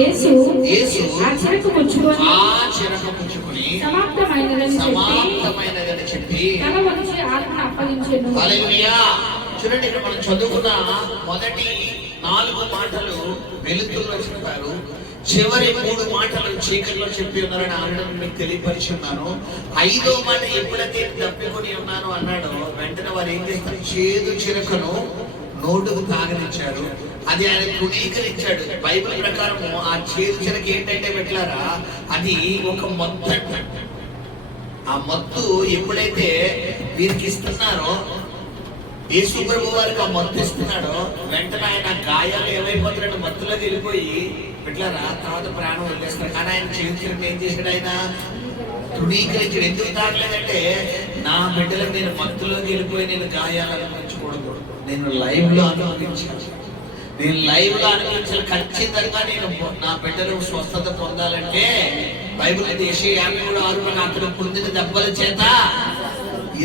యేసు ఆ చిరక పుచ్చుకొని సమాప్తమైనదని చెప్పి తల వంచి ఆత్మను అప్పగించెను. హల్లెలూయా. చూడండి, ఇక్కడ మనం చదువుకున్న మొదటి 4 మాటలు వెలుతురులో చెప్పారు, చివరి 3 మాటలు చీకటిలో చెప్పి ఉన్నారని ఆల్రెడీ మీకు తెలియపరిచున్నాను. 5వ మాట ఎప్పుడైతే తప్పికొని ఉన్నాను అన్నాడో వెంటనే వారు ఏం చేస్తారు, చేదు చిరకను నోటుకు తాగనిచ్చాడు. అది ఆయన తృణీకరించాడు. బైబిల్ ప్రకారము ఆ చేదు చిరక ఏంటంటే పెట్టారా, అది ఒక మత్తు. ఆ మత్తు ఎప్పుడైతే వీరికి ఇస్తున్నారో, యేసు ప్రభు వారికి ఆ మత్తు ఇస్తున్నాడో వెంటనే ఆయన గాయాలు ఏమైపోతున్నాడు, మత్తులోకి వెళ్ళిపోయి పెట్టారా తర్వాత ప్రాణం వదిలేస్తారు. కానీ ఆయన చేదు చిరక ఏం చేశాడు, ఆయన తృణీకరించాడు. ఎందుకు తాగలేదంటే, నా బిడ్డలకు నేను మత్తులోకి వెళ్ళిపోయి నేను గాయాలు అనుభవించకూడదు, నేను లైవ్ లో అనుభవించాను, నేను లైవ్ లో అనుభవించాలి. ఖచ్చితంగా నేను నా బిడ్డలు స్వస్థత పొందాలంటే బైబిల్ అయితే యెషయా 53:6 అతను పొందిన దెబ్బల చేత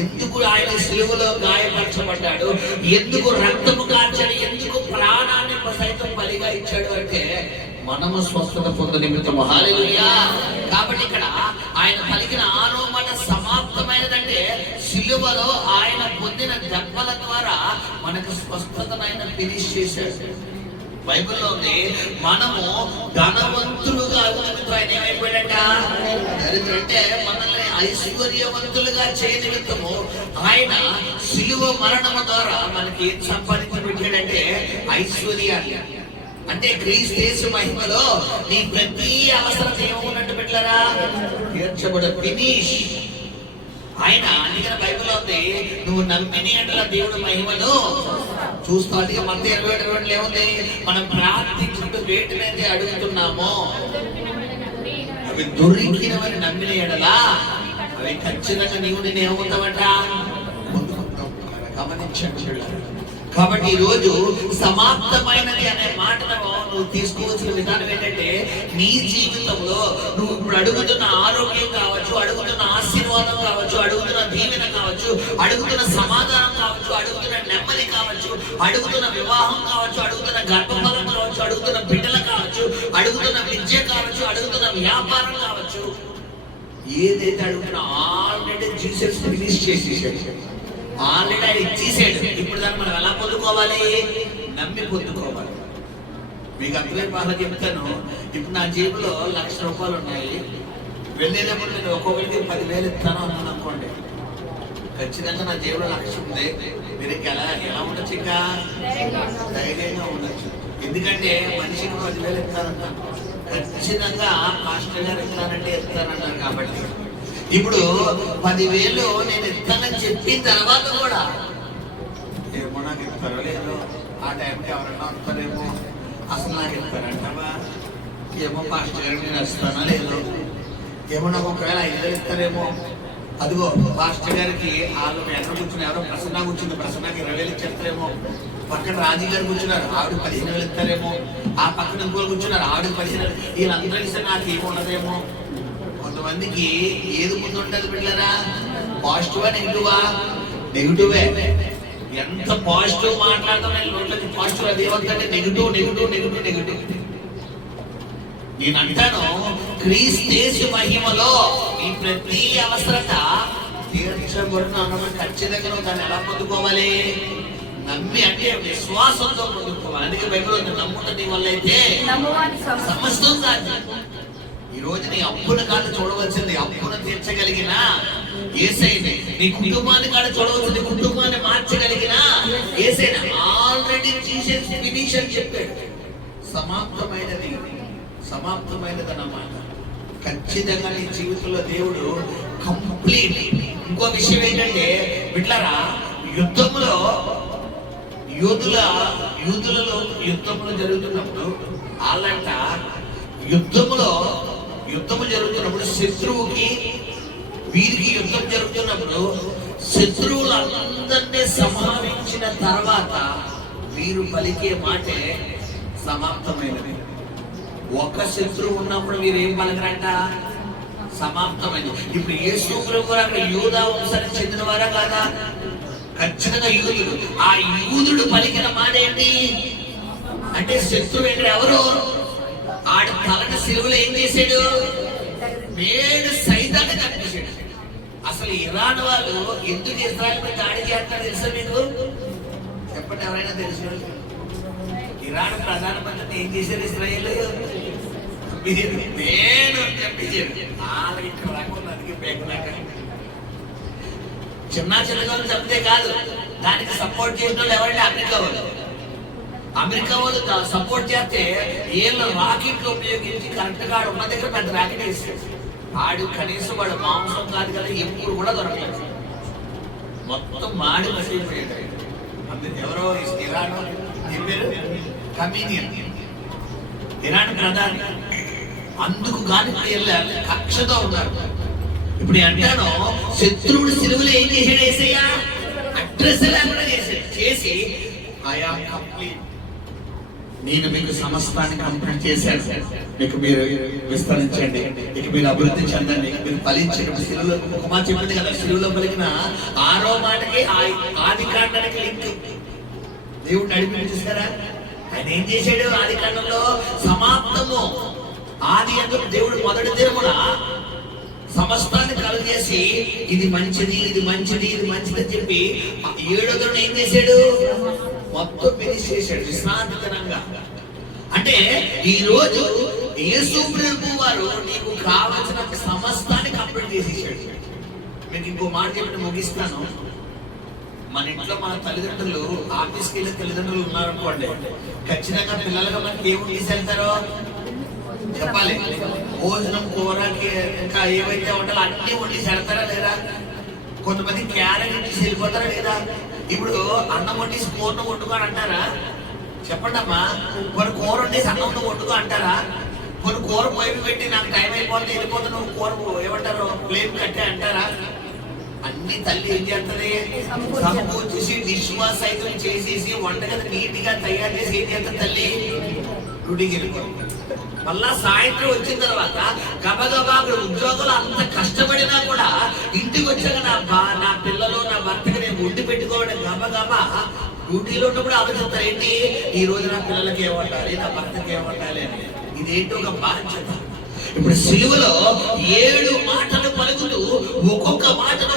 ఎందుకు ఆయన సిలువలో గాయపరచబడ్డాడు, ఎందుకు రక్తము కార్చాడు, ఎందుకు ప్రాణాన్ని సైతం బలిగా ఇచ్చాడు అంటే మనము స్వస్థత పొందు నిమిత్తము. హల్లెలూయా. కాబట్టి ఇక్కడ ఆయన పలికిన 6వ మాట సమాప్తమైనదంటే సిలువలో ఆయన పొందిన దెబ్బల ద్వారా మనకు స్వస్థతను ఆయన ఫినిష్ చేశాడు. బైబిల్లో ఉంది, మనము ధనవంతులుగా ఆయన ఏమైపోయాడట, అంటే మనల్ని ఐశ్వర్యవంతులుగా చేయనిమిత్తము ఆయన సిలువ మరణము ద్వారా మనకి ఏం సంపాదించి పెట్టాడంటే ఐశ్వర్యాన్ని. అంటే క్రీస్తు యేసు మహిమలో నీ ప్రతి అవసరం ఏమవునట్టు పెట్టారా, తీర్చబడ ఫినిష్. ఆయన అందుకని బైబిల్ ఉంది, నువ్వు నమ్మిని అంటే దేవుడు మహిమను చూస్తావు. అందుకే మధ్య 27 ఏముంది, మనం ప్రార్థించుకుంటూ వేటినైతే అడుగుతున్నామో అవి దొరికినవని నమ్మిన ఎడలా అవి ఖచ్చితంగా నీవు నేను ఏమవుతావట, గమనించండి. కాబట్టి ఈ రోజు సమాప్తమైనది అనే మాటను నువ్వు తీసుకోవాల్సిన విధానం ఏంటంటే, నీ జీవితంలో నువ్వు ఇప్పుడు అడుగుతున్న ఆరోగ్యం కావచ్చు, అడుగుతున్న ఆశీర్వాదం కావచ్చు, అడుగుతున్న దీవెన కావచ్చు, అడుగుతున్న సమాధానం కావచ్చు, అడుగుతున్న నెమ్మది కావచ్చు, అడుగుతున్న వివాహం కావచ్చు, అడుగుతున్న గర్భఫలం కావచ్చు, అడుగుతున్న బిడ్డలు కావచ్చు, అడుగుతున్న విద్య కావచ్చు, అడుగుతున్న వ్యాపారం కావచ్చు, ఏదైతే అడుగుతున్నా ఆల్రెడీ జీసస్ ఫినిష్ చేసేసాడు, ఆల్రెడీ ఆయన ఇచ్చేసాడు. ఇప్పుడు దాన్ని మనం ఎలా పొందుకోవాలి, నమ్మి పొందుకోవాలి. మీకు అర్థమైన బాగా చెప్తాను. ఇప్పుడు నా జేబులో ₹1,00,000 ఉన్నాయి. వెళ్ళేటప్పుడు నేను ఒక్కొక్కరికి 10,000 ఇస్తాను అన్నాను అనుకోండి, ఖచ్చితంగా నా జేబులో 1,00,000 ఉంది. మీరు ఎలా ఉండొచ్చు, ఇంకా ధైర్యంగా ఉండొచ్చు. ఎందుకంటే మనిషికి 10,000 ఇస్తారంట, ఖచ్చితంగా మాస్టర్ గారు ఇస్తానంటే ఇస్తానన్నారు. కాబట్టి ఇప్పుడు 10,000 నేను ఇస్తానని చెప్పిన తర్వాత కూడా ఏమో నాకు ఇస్తారో లేదో, ఆ టైంకి ఎవరన్నా వస్తారేమో, అసలు నాకు ఇస్తారంటావా, ఏమో పాస్టర్ గారికి నేను వస్తానా లేదో, ఏమో నాకు ఒకవేళ 5,000 ఇస్తారేమో, అదిగో పాస్టర్ గారికి వాళ్ళు ఎక్కడ కూర్చుని ఎవరో ప్రసన్న కూర్చుంది, ప్రసన్నకి 20,000 ఇచ్చేస్తారేమో, పక్కన రాజీ గారు కూర్చున్నారు ఆవిడ 15,000 ఇస్తారేమో, ఆ పక్కన ఇంకోళ్ళు కూర్చున్నారు ఆవిడ 15,000, వీళ్ళందరూ ఇస్తే నాకు ఏముండదేమో. కొంతమందికి ఏది ముందు ఉంటుంది బిడ్డలారా, పాజిటివా నెగిటివా, నెగిటివే. ఎంత పాజిటివ్ మాట్లాడతాం నోట్లకి పాజిటివ్, అది ఏమంటే నెగిటివ్ నెగిటివ్ నెగిటివ్ నెగిటివ్. నేను అంటాను, క్రీస్తు యేసు మహిమలో నీ ప్రతి అవసరత తీర్చబడిన అన్నమాట. ఖచ్చితంగా నువ్వు దాన్ని ఎలా పొందుకోవాలి, నమ్మి, అంటే విశ్వాసంతో పొందుకోవాలి. అందుకే బైబిల్ ఉంది, నమ్ముట నీ వల్ల అయితే సమస్తం కాదు. ఈ రోజు నీ అప్పును కాదు చూడవలసింది, అప్పును తీర్చగలిగిన యేసయ్యనే. నీ కుటుంబాన్ని కాదు చూడవలసింది, కుటుంబాన్ని మార్చగలిగిన యేసయ్యనే. ఆల్రెడీ జీసస్ ఫినిష్ అని చెప్పాడు. సమాప్తమైనది, సమాప్తమైనది అన్నమాట. ఖచ్చితంగా నీ జీవితంలో దేవుడు కంప్లీట్. ఇంకో విషయం ఏంటంటే బిడ్డలారా, యుద్ధంలో యూదులలో యుద్ధములు జరుగుతున్నప్పుడు వాళ్ళంట యుద్ధము జరుగుతున్నప్పుడు శత్రువుకి వీరికి యుద్ధం జరుగుతున్నప్పుడు శత్రువులందరినీ సంహరించిన తర్వాత వీరు పలికే మాటే సమాప్తమైనది. ఒక శత్రువు ఉన్నప్పుడు వీరు ఏం పలకరంట, సమాప్తమైనది. ఇప్పుడు యేసు ప్రభువు అక్కడ యూదా వంశానికి చెందిన వారా కాదా, ఖచ్చితంగా యూదుడు. ఆ యూదుడు పలికిన మాట ఏంటి, అంటే శత్రువు ఇక్కడ ఎవరు? ఆడ తలని సిలువలో ఏం చేశాడు? మేడు సైతాన్ని కనిపించాడు. అసలు ఇరాన్ వాళ్ళు ఎందుకు ఇజ్రాయెల్ మీద దాడి చేస్తారో తెలుసా మీకు? చెప్పండి, ఎవరైనా తెలుసు? ఇరాన్ ప్రధానమంత్రిని ఏం చేశారు ఇజ్రాయెల్? నేను చెప్పించారు. ఇక్కడ రాకుండా పేకలాక చిన్న చిన్నగా చెప్తే కాదు, దానికి సపోర్ట్ చేసిన వాళ్ళు ఎవరంటే అమెరికా వాళ్ళు. అమెరికా వాళ్ళు సపోర్ట్ చేస్తే వీళ్ళు రాకెట్లు ఉపయోగించి కరెక్ట్ గా ఉన్న దగ్గర పెద్ద రాకెట్ వేస్తారు. ఆడు కనీసం వాడు మాంసం కాదు కదా, ఎప్పుడు కూడా దొరకలేదు. మొత్తం మాడి మసిపోయాడు. ఎవరో ఇరాన్ చెప్పారు, కమీనియన్ ఇరాన్ ప్రధాని. అందుకు కానీ వీళ్ళు కక్షతో ఉన్నారు. ఇప్పుడు అంటాను, శత్రువుడు సిలువలో ఏం చేశాడు? యేసయ్య అడ్రస్ లేకుండా చేసి ఆయా కంప్లీట్, నేను మీకు సమస్తాన్ని కంప్లీట్ చేశాను, మీకు మీరు విస్తరించండి, ఇక మీరు అభివృద్ధి చెందండి, మీరు ఫలించండి. సిలువలో ఒక మాట చెప్పింది కదా, సిలువలో పలికిన 6వ మాటకి ఆది కాండానికి లింక్ దేవుడు నడిపి చూసారా? ఆయన ఏం చేశాడు? ఆది కాండంలో సమాప్తము. ఆది అందుకు దేవుడు మొదటి దినమున సమస్తాన్ని కలుగజేసి ఇది మంచిది, ఇది మంచిది, ఇది మంచిది అని చెప్పి 7వ దినం ఏం చేశాడు? మొత్తం ఫినిష్ చేశాడు విశ్రాంతి దినంగా. అంటే ఈ రోజు యేసు ప్రభువు వారు నీకు కావాల్సిన సమస్తాన్ని కంప్లీట్ చేసేసాడు. మీకు ఇంకో మాట చెప్పి ముగిస్తాను. మన ఇంట్లో మన తల్లిదండ్రులు ఆఫీస్కి వెళ్ళే తల్లిదండ్రులు ఉన్నారనుకోండి, ఖచ్చితంగా పిల్లలుగా మనకి ఏమి తీసుకెళ్తారో చెప్పాలి. భోజనం, కూరకి ఇంకా ఏవైతే ఉంటారో అన్ని వండి పెడతారా లేదా? కొంతమంది క్యారెట్ తీసి వెళ్ళిపోతారా లేదా? ఇప్పుడు అన్నం వండేసి కూరను వండుకో అంటారా? చెప్పండి అమ్మా. కొన్ని కూర వండేసి అన్నం వండుకో అంటారా? కొన్ని కూర పొయ్యి పెట్టి నాకు టైం అయిపోతుంది వెళ్ళిపోతే నువ్వు కూర ఏమంటారు ప్లేట్ కట్టే అంటారా? అన్ని తల్లి ఏం చేస్తుంది? సమకూర్చేసి డిష్ వాష్ అయితే చేసేసి వంటగది నీట్ గా తయారు చేసి ఏం చేస్తుంది తల్లి? డ్యూటీకి వెళ్ళిపోతుంది. మళ్ళా సాయంత్రం వచ్చిన తర్వాత గబగబా ఉద్యోగులు అంత కష్టపడినా కూడా ఇంటికి వచ్చాక నా పిల్లలు నా భర్తకి నేను వండి పెట్టుకోవడం గబగబా డ్యూటీలో ఉన్నప్పుడు ఆలోచిస్తారు, ఏంటి ఈ రోజు నా పిల్లలకి ఏమంటాలి, నా భర్తకి ఏమంటాలి అని. ఇదేంటి ఒక బాధ్యత. ఇప్పుడు సిలువలో 7 మాటలు పలుకుతూ ఒక్కొక్క మాటను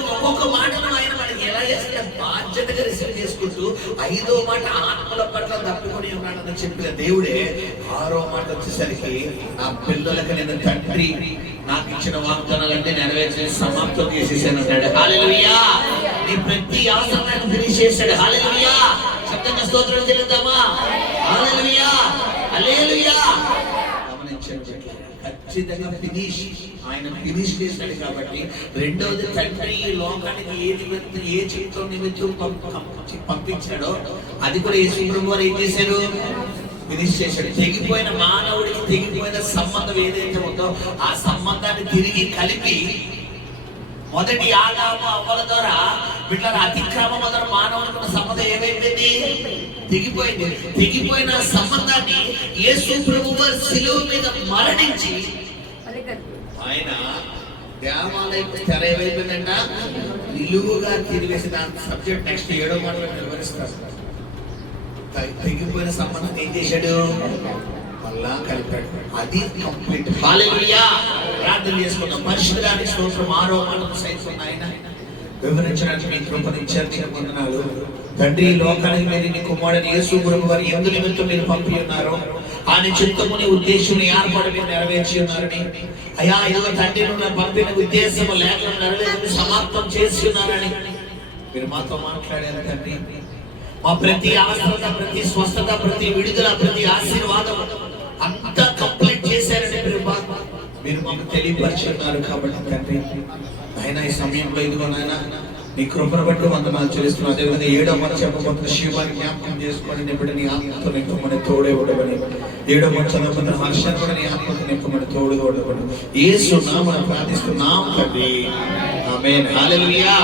ఆయన మనకి ఎలా చేస్తే బాధ్యతగా రిసీవ్ చేసుకుంటూ 5వ మాట ఆత్మల పట్ల తప్పుకొని ఉన్నాడని చెప్పిన దేవుడే 6వ మాట వచ్చేసరికి నా పిల్లలకి నేను తండ్రి నాకు ఇచ్చిన వాగ్దానాలన్నీ నెరవేర్చి సమాప్తం చేసేసాను అన్నాడు. హల్లెలూయా. నీ ప్రతి అవసరాన్ని ఫినిష్ చేశాడు. హల్లెలూయా. శబ్దంగా స్తోత్రం చెల్లిద్దామా? హల్లెలూయా, హల్లెలూయా. ఖచ్చితంగా ఫినిష్, ఆయన ఫినిష్ చేశాడు. కాబట్టి రెండవది, తండ్రి ఈ లోకానికి ఏ చేతితో నిమిత్తం పంపించాడో అది కూడా యేసు ప్రభువు వారు ఏం చేశారు? ఫినిష్ చేశాడు. తెగిపోయిన మానవుడికి తెగిపోయిన సంబంధం ఏదైతే ఉందో ఆ సంబంధాన్ని తిరిగి కలిపి మొదటి ఆదాము అవ్వల ద్వారా వీళ్ళ అతిక్రమం ద్వారా మానవులకు సంబంధం ఏమైపోయింది? తెగిపోయింది. తెగిపోయిన సంబంధాన్ని యేసు ప్రభువు వారు సిలువ మీద మరణించి ఆయన దేవాలయం తెర ఏమైపోయిందంట? నిలువుగా తిరిగేసి దాని సబ్జెక్ట్ నెక్స్ట్ 7వ మాటలో వివరిస్తారు. తెగిపోయిన సంబంధం ఏం చేశాడు? మళ్ళా కలిపాడు. అది కంప్లీట్. హల్లెలూయా. ప్రార్థన చేసుకుందాం. పరిశుద్ధానికి స్తోత్రం. 6వ మాట సైతం ఆయన వివరించడానికి మీ కృపనిచ్చారు. మీకు వందనాలు తండ్రి. లోకానికి మీరు నీ కుమారుడు యేసు ప్రభువు వారి యందు నిమిత్తం మీరు పంపి ఉన్నారు. ఆయన చిత్తముని ఉద్దేశం ఏర్పాటు మీరు నెరవేర్చి ఉన్నారని, అయ్యా ఇదిగో తండ్రి నువ్వు పంపిన ఉద్దేశము లేఖను నెరవేర్చి సమాప్తం చేసి ఉన్నారని మీరు మాతో మాట్లాడారు తండ్రి. మా ప్రతి అవసరత, ప్రతి స్వస్థత, ప్రతి విడుదల, ప్రతి ఆశీర్వాదం అంతా కంప్లీట్ చేశారని మీరు మాకు తెలియపరిచున్నారు. కాబట్టి తండ్రి ఆయన ఈ సమయంలో ఇదిగో నాయన నీ కృపను బట్టి వందనాలు చెల్లిస్తున్నాను. అదేవిధంగా 7వ మాట చెప్పబోతున్న శివాన్ని జ్ఞాపకం చేసుకోండి. నింపడి నీ ఆత్మతో నింపమని తోడే ఉండమని. 7వ మాట చదవబోతున్న హర్షాన్ని కూడా నీ ఆత్మతో నింపమని తోడు ఉండమని యేసు నామమున ప్రార్థిస్తున్నాం తండ్రి. ఆమేన్. హల్లెలూయా.